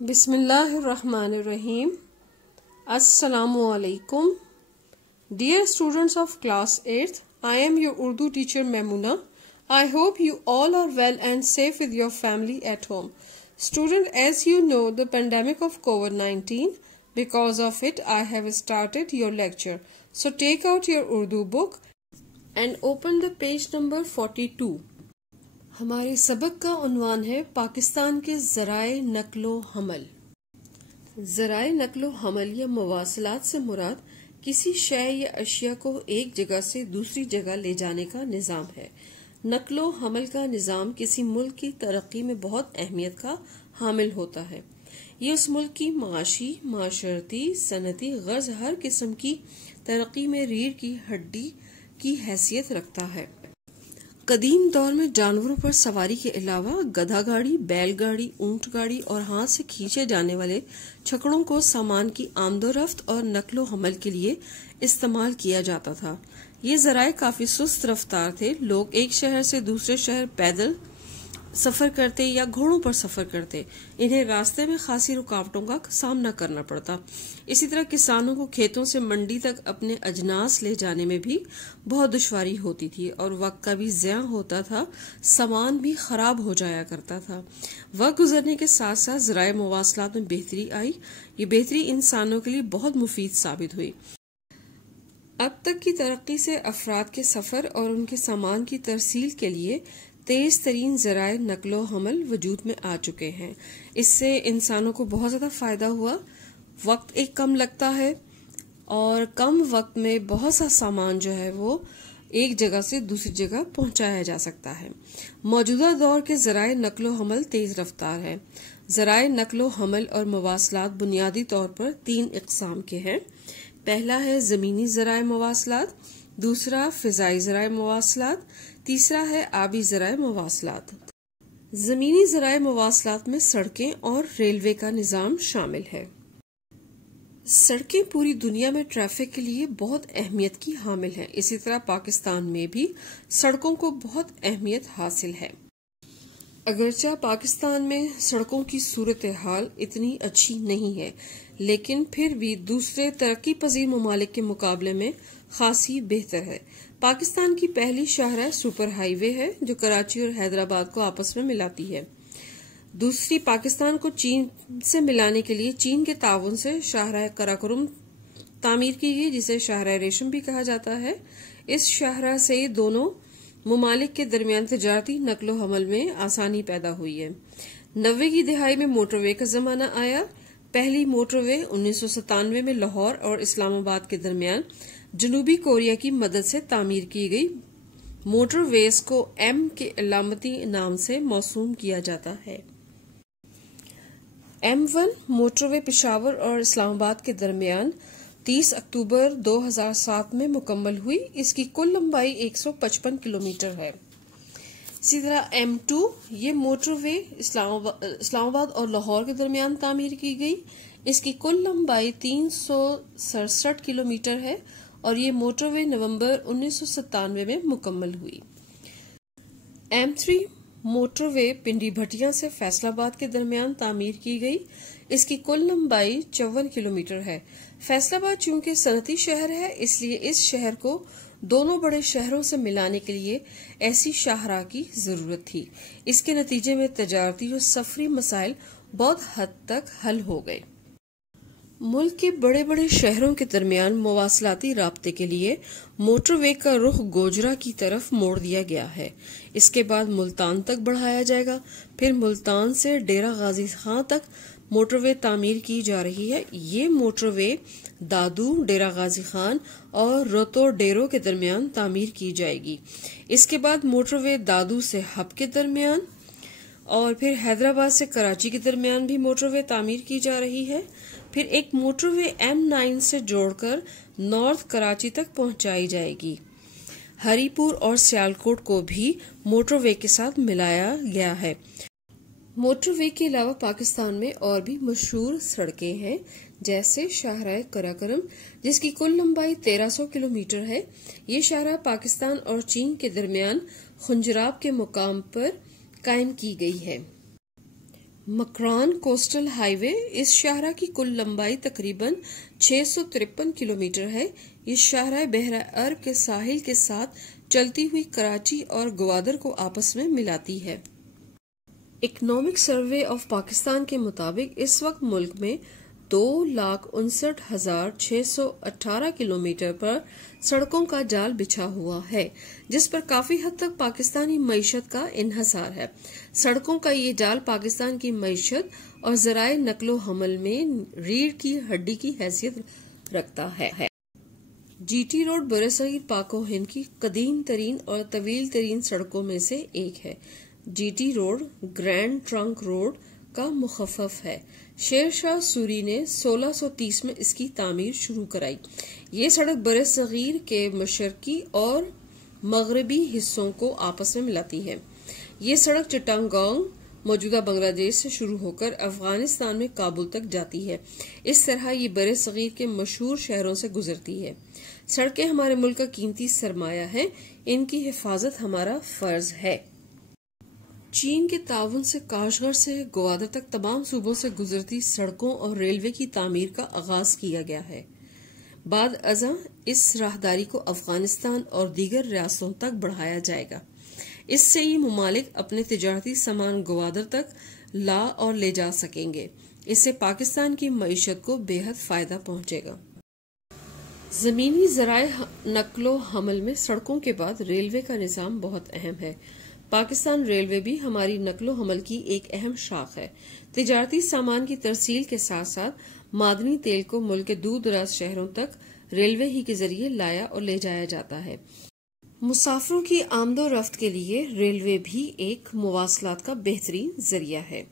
بسم اللہ الرحمن الرحیم. السلام علیکم. Dear students of class 8th, I am your Urdu teacher Maimuna. I hope you all are well and safe with your family at home. Student, as you know, the pandemic of COVID-19, because of it, I have started your lecture. So take out your Urdu book and open the page number 42. ہمارے سبق کا عنوان ہے پاکستان کے ذرائع نقل و حمل. ذرائع نقل و حمل یا مواصلات سے مراد کسی شے یا اشیاء کو ایک جگہ سے دوسری جگہ لے جانے کا نظام ہے. نقل و حمل کا نظام کسی ملک کی ترقی میں بہت اہمیت کا حامل ہوتا ہے. یہ اس ملک کی معاشی، معاشرتی، صنعتی غرض ہر قسم کی ترقی میں ریڑھ کی ہڈی کی حیثیت رکھتا ہے. قدیم دور میں جانوروں پر سواری کے علاوہ گدھا گاڑی، بیل گاڑی، اونٹ گاڑی اور ہاتھ سے کھینچے جانے والے چھکڑوں کو سامان کی آمد و رفت اور نقل و حمل کے لیے استعمال کیا جاتا تھا. یہ ذرائع کافی سست رفتار تھے. لوگ ایک شہر سے دوسرے شہر پیدل سفر کرتے یا گھوڑوں پر سفر کرتے. انہیں راستے میں خاصی رکاوٹوں کا سامنا کرنا پڑتا. اسی طرح کسانوں کو کھیتوں سے منڈی تک اپنے اجناس لے جانے میں بھی بہت دشواری ہوتی تھی اور وقت کا بھی ضیاع ہوتا تھا. سامان بھی خراب ہو جایا کرتا تھا. وقت گزرنے کے ساتھ ساتھ ذرائع مواصلات میں بہتری آئی. یہ بہتری انسانوں کے لیے بہت مفید ثابت ہوئی. اب تک کی ترقی سے افراد کے سفر اور ان کے سامان کی ترسیل کے لیے تیز ترین ذرائع نقل و حمل وجود میں آ چکے ہیں. اس سے انسانوں کو بہت زیادہ فائدہ ہوا. وقت ایک کم لگتا ہے اور کم وقت میں بہت سا سامان جو ہے وہ ایک جگہ سے دوسری جگہ پہنچایا جا سکتا ہے. موجودہ دور کے ذرائع نقل و حمل تیز رفتار ہے. ذرائع نقل و حمل اور مواصلات بنیادی طور پر 3 اقسام کے ہیں. پہلا ہے زمینی ذرائع مواصلات، دوسرا فضائی ذرائع مواصلات، تیسرا ہے آبی ذرائع مواصلات. زمینی ذرائع مواصلات میں سڑکیں اور ریلوے کا نظام شامل ہے. سڑکیں پوری دنیا میں ٹریفک کے لیے بہت اہمیت کی حامل ہیں. اسی طرح پاکستان میں بھی سڑکوں کو بہت اہمیت حاصل ہے. اگرچہ پاکستان میں سڑکوں کی صورتحال اتنی اچھی نہیں ہے، لیکن پھر بھی دوسرے ترقی پذیر ممالک کے مقابلے میں خاصی بہتر ہے. پاکستان کی پہلی شاہراہ سپر ہائی وے ہے جو کراچی اور حیدرآباد کو آپس میں ملاتی ہے. دوسری پاکستان کو چین سے ملانے کے لیے چین کے تعاون سے شاہراہ قراقرم تعمیر کی گئی، جسے شاہراہ ریشم بھی کہا جاتا ہے. اس شاہراہ سے دونوں ممالک کے درمیان تجارتی نقل و حمل میں آسانی پیدا ہوئی ہے. 90 کی دہائی میں موٹر وے کا زمانہ آیا. پہلی موٹر وے 1997 میں لاہور اور اسلام آباد کے درمیان جنوبی کوریا کی مدد سے تعمیر کی گئی. موٹر ویز کو ایم کے علامتی نام سے موسوم کیا جاتا ہے. M1 موٹر وے پشاور اور اسلام آباد کے درمیان 30 اکتوبر 2007 میں مکمل ہوئی. اس کی کل لمبائی 155 کلومیٹر ہے. اسی طرح M2 یہ موٹر وے اسلام آباد اور لاہور کے درمیان تعمیر کی گئی. اس کی کل لمبائی 367 کلومیٹر ہے اور یہ موٹر وے نومبر 1997 میں مکمل ہوئی. M3 موٹر وے پنڈی بھٹیاں سے فیصل آباد کے درمیان تعمیر کی گئی. اس کی کل لمبائی 54 کلومیٹر ہے. فیصل آباد چونکہ صنعتی شہر ہے، اس لیے اس شہر کو دونوں بڑے شہروں سے ملانے کے لیے ایسی شاہراہ کی ضرورت تھی. اس کے نتیجے میں تجارتی اور سفری مسائل بہت حد تک حل ہو گئے. ملک کے بڑے بڑے شہروں کے درمیان مواصلاتی رابطے کے لیے موٹر وے کا رخ گوجرا کی طرف موڑ دیا گیا ہے. اس کے بعد ملتان تک بڑھایا جائے گا. پھر ملتان سے ڈیرہ غازی خان تک موٹر وے تعمیر کی جا رہی ہے. یہ موٹر وے دادو، ڈیرہ غازی خان اور روتو ڈیرو کے درمیان تعمیر کی جائے گی. اس کے بعد موٹر وے دادو سے ہب کے درمیان اور پھر حیدرآباد سے کراچی کے درمیان بھی موٹر وے تعمیر کی جا رہی ہے. پھر ایک موٹر وے M9 سے جوڑ کر نارتھ کراچی تک پہنچائی جائے گی. ہری پور اور سیالکوٹ کو بھی موٹر وے کے ساتھ ملایا گیا ہے. موٹر وے کے علاوہ پاکستان میں اور بھی مشہور سڑکیں ہیں، جیسے شاہراہ قراقرم جس کی کل لمبائی 1300 کلومیٹر ہے. یہ شاہراہ پاکستان اور چین کے درمیان خنجراب کے مقام پر قائم کی گئی ہے. مکران کوسٹل ہائی وے اس شاہراہ کی کل لمبائی تقریباً 653 کلومیٹر ہے۔ یہ شاہراہ بحیرہ عرب کے ساحل کے ساتھ چلتی ہوئی کراچی اور گوادر کو آپس میں ملاتی ہے۔ اکنامک سروے آف پاکستان کے مطابق اس وقت ملک میں 2,59,618 کلومیٹر پر سڑکوں کا جال بچھا ہوا ہے، جس پر کافی حد تک پاکستانی معیشت کا انحصار ہے۔ سڑکوں کا یہ جال پاکستان کی معیشت اور ذرائع نقل و حمل میں ریڑھ کی ہڈی کی حیثیت رکھتا ہے۔ جی ٹی روڈ برصغیر پاک و ہند کی قدیم ترین اور طویل ترین سڑکوں میں سے ایک ہے۔ G T road grand trunk road کا مخفف ہے۔ شیر شاہ سوری نے 1630 میں اس کی تعمیر شروع کرائی۔ یہ سڑک برصغیر کے مشرقی اور مغربی حصوں کو آپس میں ملاتی ہے۔ یہ سڑک چٹانگانگ موجودہ بنگلہ دیش سے شروع ہو کر افغانستان میں کابل تک جاتی ہے۔ اس طرح یہ برصغیر کے مشہور شہروں سے گزرتی ہے۔ سڑکیں ہمارے ملک کا قیمتی سرمایہ ہیں، ان کی حفاظت ہمارا فرض ہے۔ چین کے تعاون سے کاشغر سے گوادر تک تمام صوبوں سے گزرتی سڑکوں اور ریلوے کی تعمیر کا آغاز کیا گیا ہے۔ بعد ازاں اس راہداری کو افغانستان اور دیگر ریاستوں تک بڑھایا جائے گا۔ اس سے یہ ممالک اپنے تجارتی سامان گوادر تک لا اور لے جا سکیں گے۔ اس سے پاکستان کی معیشت کو بے حد فائدہ پہنچے گا۔ زمینی ذرائع نقل و حمل میں سڑکوں کے بعد ریلوے کا نظام بہت اہم ہے۔ پاکستان ریلوے بھی ہماری نقل و حمل کی ایک اہم شاخ ہے۔ تجارتی سامان کی ترسیل کے ساتھ ساتھ معدنی تیل کو ملک کے دور دراز شہروں تک ریلوے ہی کے ذریعے لایا اور لے جایا جاتا ہے۔ مسافروں کی آمد و رفت کے لیے ریلوے بھی ایک مواصلات کا بہترین ذریعہ ہے۔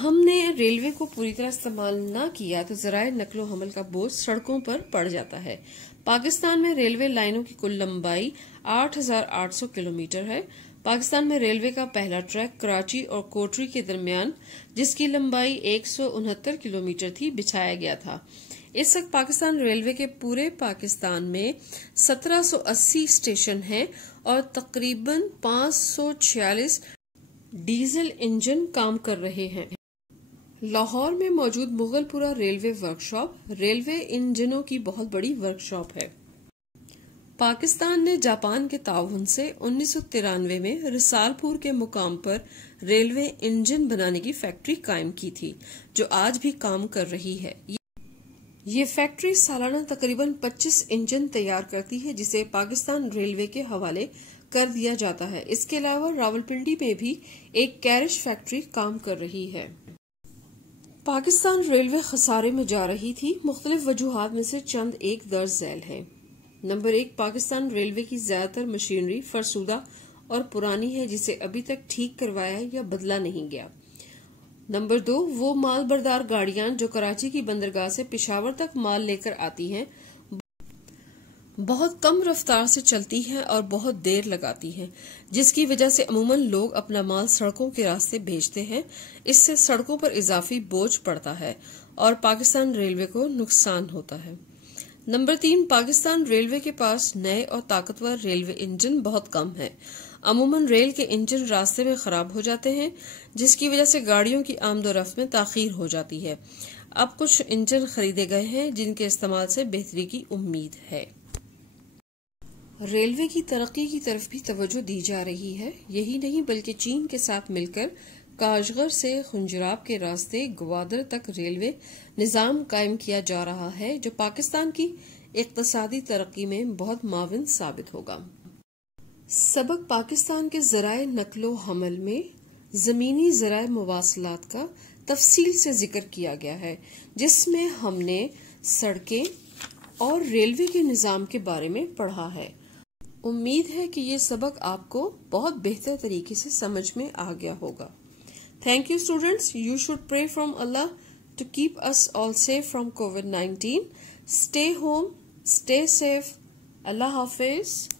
ہم نے ریلوے کو پوری طرح استعمال نہ کیا تو ذرائع نقل و حمل کا بوجھ سڑکوں پر پڑ جاتا ہے۔ پاکستان میں ریلوے لائنوں کی کل لمبائی 8,800 کلومیٹر ہے۔ پاکستان میں ریلوے کا پہلا ٹریک کراچی اور کوٹری کے درمیان، جس کی لمبائی 169 کلومیٹر تھی، بچھایا گیا تھا۔ اس وقت پاکستان ریلوے کے پورے پاکستان میں 1780 اسٹیشن ہیں اور تقریباً 546 ڈیزل انجن کام کر رہے ہیں۔ لاہور میں موجود مغل پورہ ریلوے ورکشاپ ریلوے انجنوں کی بہت بڑی ورکشاپ ہے۔ پاکستان نے جاپان کے تعاون سے 1993 میں رسال پور کے مقام پر ریلوے انجن بنانے کی فیکٹری قائم کی تھی، جو آج بھی کام کر رہی ہے۔ یہ فیکٹری سالانہ تقریباً 25 انجن تیار کرتی ہے، جسے پاکستان ریلوے کے حوالے کر دیا جاتا ہے۔ اس کے علاوہ راولپنڈی میں بھی ایک کیرش فیکٹری کام کر رہی ہے۔ پاکستان ریلوے خسارے میں جا رہی تھی۔ مختلف وجوہات میں سے چند ایک درج ذیل ہیں۔ نمبر 1، پاکستان ریلوے کی زیادہ تر مشینری فرسودہ اور پرانی ہے، جسے ابھی تک ٹھیک کروایا یا بدلا نہیں گیا۔ نمبر 2، وہ مال بردار گاڑیاں جو کراچی کی بندرگاہ سے پشاور تک مال لے کر آتی ہیں، بہت کم رفتار سے چلتی ہیں اور بہت دیر لگاتی ہیں، جس کی وجہ سے عموماً لوگ اپنا مال سڑکوں کے راستے بھیجتے ہیں۔ اس سے سڑکوں پر اضافی بوجھ پڑتا ہے اور پاکستان ریلوے کو نقصان ہوتا ہے۔ نمبر 3، پاکستان ریلوے کے پاس نئے اور طاقتور ریلوے انجن بہت کم ہیں۔ عموماً ریل کے انجن راستے میں خراب ہو جاتے ہیں، جس کی وجہ سے گاڑیوں کی آمد و رفت میں تاخیر ہو جاتی ہے۔ اب کچھ انجن خریدے گئے ہیں، جن کے استعمال سے بہتری کی امید ہے۔ ریلوے کی ترقی کی طرف بھی توجہ دی جا رہی ہے۔ یہی نہیں بلکہ چین کے ساتھ مل کر کاشغر سے خنجراب کے راستے گوادر تک ریلوے نظام قائم کیا جا رہا ہے، جو پاکستان کی اقتصادی ترقی میں بہت معاون ثابت ہوگا۔ سبق پاکستان کے ذرائع نقل و حمل میں زمینی ذرائع مواصلات کا تفصیل سے ذکر کیا گیا ہے، جس میں ہم نے سڑکیں اور ریلوے کے نظام کے بارے میں پڑھا ہے۔ امید ہے کہ یہ سبق آپ کو بہت بہتر طریقے سے سمجھ میں آ گیا ہوگا۔ Thank you students. You should pray from Allah to keep us all safe from COVID-19. Stay home, stay safe. Allah Hafiz.